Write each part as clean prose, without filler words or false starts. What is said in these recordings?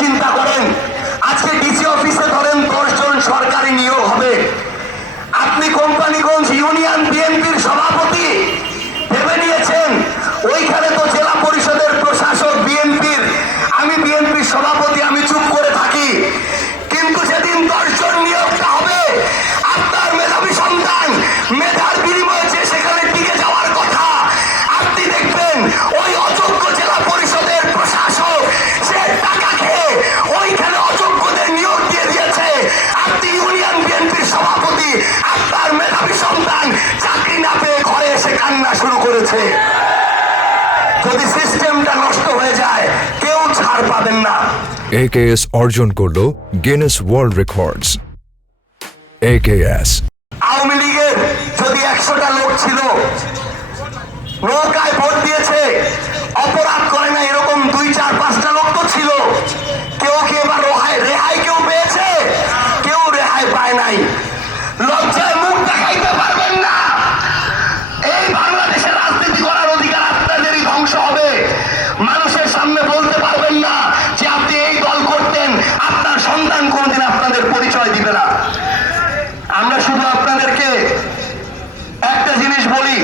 চিন্তা করেন, আজকে ডিসি অফিসে ধরেন 10 জন সরকারি নিয়োগ হবে, আপনি কোম্পানিগঞ্জ ইউনিয়ন বিএনপির সভাপতি ভেবে নিয়েছেন ওইখানে তো জেলা পরিষদের প্রশাসক বিএনপির, আমি বিএনপির সভাপতি, আমি চুপ করে থাকি। কিন্তু যেদিন 10 জন নিয়োগটা হবে, আপনার মেধাবী সন্তান মেধার বিনিময়ে যে সেখানে টিকে যাওয়ার কথা, আপনি দেখবেন ওই অযোগ্য জেলা পরিষদের প্রশাসক সে টাকা খেয়ে ওইখানে অযোগ্যদের নিয়োগ দিয়ে দিয়েছে। আপনি ইউনিয়ন বিএনপির সভাপতি, আপনার মেধাবী সন্তান চাকরি না পেয়ে ঘরে এসে কান্না শুরু করেছে। যদি সিস্টেমটা নষ্ট হয়ে যায়, কেউ ছাড় পাবেন না। AKS অর্জন করলো Guinness world records. AKS Awami লীগের যদি 100টা লোক ছিল, নৌকায় ভোট দিয়েছে, অপরাধ করে না এরকম 2, 4, 5টা লোক তো ছিল। কেউ কি এবার রেহাই কেউ পেয়েছে? কেউ রেহাই পায় নাই। লজ্জায় মুখ দেখাইতে পারবেন না। এই বাংলাদেশের রাজনীতি করার অধিকার আপনাদেরই ধ্বংস হবে। মানুষের সামনে বলতে পারবেন না যে আপনি এই দল করতেন, আপনার সন্তান কোনদিন আপনাদের পরিচয় দিবে না। আমরা শুধু আপনাদেরকে একটা জিনিস বলি,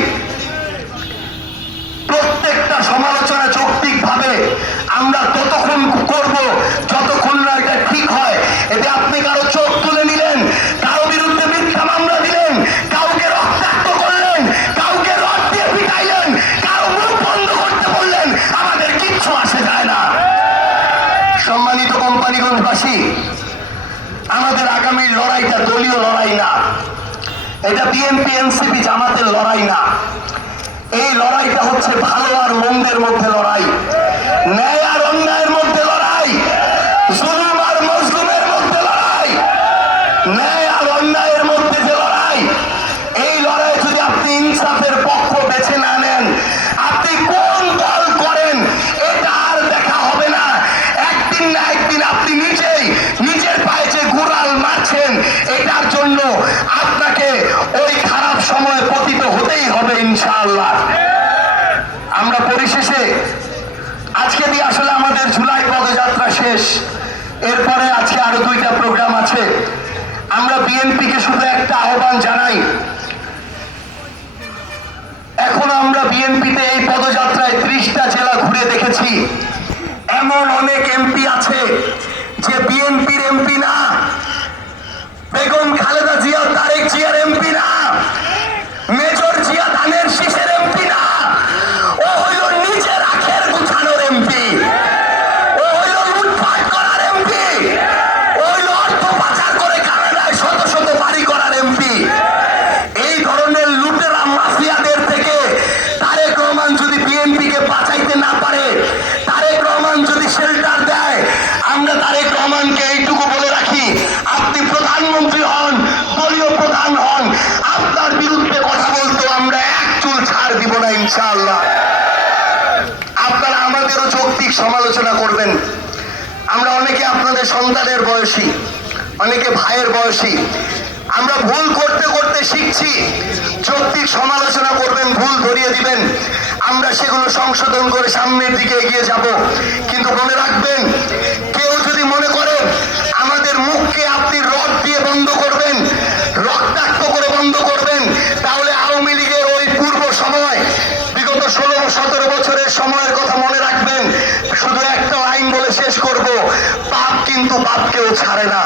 প্রত্যেকটা সমালোচনা যৌক্তিকভাবে আমরা ততক্ষণ করব যতক্ষণ না এটা ঠিক হয়। এতে আপনি কারো চোখ তুলে নিলেন, কারো বিরুদ্ধে মিথ্যা মামলা দিলেন, কাউকে রক্তাক্ত করলেন, কাউকে রড দিয়ে পিটাইলেন, কারো মুখ বন্ধ করতে বললেন, আমাদের কিচ্ছু আসে যায় না। সম্মানিত কোম্পানিগঞ্জবাসী, আমাদের আগামীর লড়াইটা দলীয় লড়াই না, এটা বিএনপি এনসিপি জামাতের লড়াই না। এই লড়াইটা হচ্ছে ভালো আর মন্দের মধ্যে লড়াই, ন্যায় আর অন্যায়ের মধ্যে লড়াই, জুলুম আর মজলুমের মধ্যে লড়াই, ন্যায় আর অন্যায়ের মধ্যে যে লড়াই। এই লড়াই যদি আপনি ইনসাফের পক্ষ বেছে না নেন, আপনি কোন দল করেন এটা আর দেখা হবে না। একদিন না একদিন আপনি নিজের পায়ে যে গুড়াল মারছেন, এটার জন্য আপনাকে ওই খারাপ সময়ে পতিত হতেই হবে ইনশাআল্লাহ। আমরা পরিশেষে আজকে দিয়ে আসলে আমাদের জুলাই পদযাত্রা শেষ, এরপরে আজকে আরো 2টা প্রোগ্রাম আছে। আমরা বিএনপিকে শুধু একটা আহ্বান জানাই, এখন আমরা বিএনপিতে এই পদযাত্রায় 30টা জেলা ঘুরে দেখেছি। এমন অনেক এমপি আছে যে বিএনপির এমপি না, বেগম খালেদা জিয়া তারেক জিয়ার এমপি না, মেজর জিয়া ধানের শীষের এমপি না, ও হইল নিজের আখের গুছানোর এমপি, ও হইল লুটপাট করার এমপি, ও হইল অর্থ পাচার করে কানাডায় শত শত বাড়ি করার এমপি। এই ধরনের লুটেরা মাফিয়াদের থেকে তারেক রহমান যদি বিএনপিকে বাঁচাইতে না পারে, তারেক রহমান যদি শেল্টার দেয়, আমরা তারেক রহমানকে এইটুকু বলে রাখি, আপনি প্রধানমন্ত্রী হন, দলীয় প্রধান হন, আপনার বিরুদ্ধে কথা বলতে আমরা এক চুল ছাড় দিব না ইনশাআল্লাহ। আপনারা আমাদেরও যৌক্তিক সমালোচনা করবেন। আমরা অনেকে আপনাদের সন্তানের বয়সী, অনেকে ভাইয়ের বয়সী, আমরা ভুল করতে করতে শিখছি। যৌক্তিক সমালোচনা করবেন, ভুল ধরিয়ে দিবেন, আমরা সেগুলো সংশোধন করে সামনের দিকে এগিয়ে যাব। কিন্তু মনে রাখবেন, কেউ যদি মনে করেন আমাদের মুখকে আপনি রড দিয়ে বন্ধ করবেন, রক্তাক্ত করে বন্ধ করবেন, তাহলে আওয়ামী লীগের ওই পূর্ব সময়, বিগত 16-17 বছরের সময়ের কথা মনে রাখবেন। শুধু একটা লাইন বলে শেষ করব, পাপ কিন্তু বাপকেও ছাড়ে না।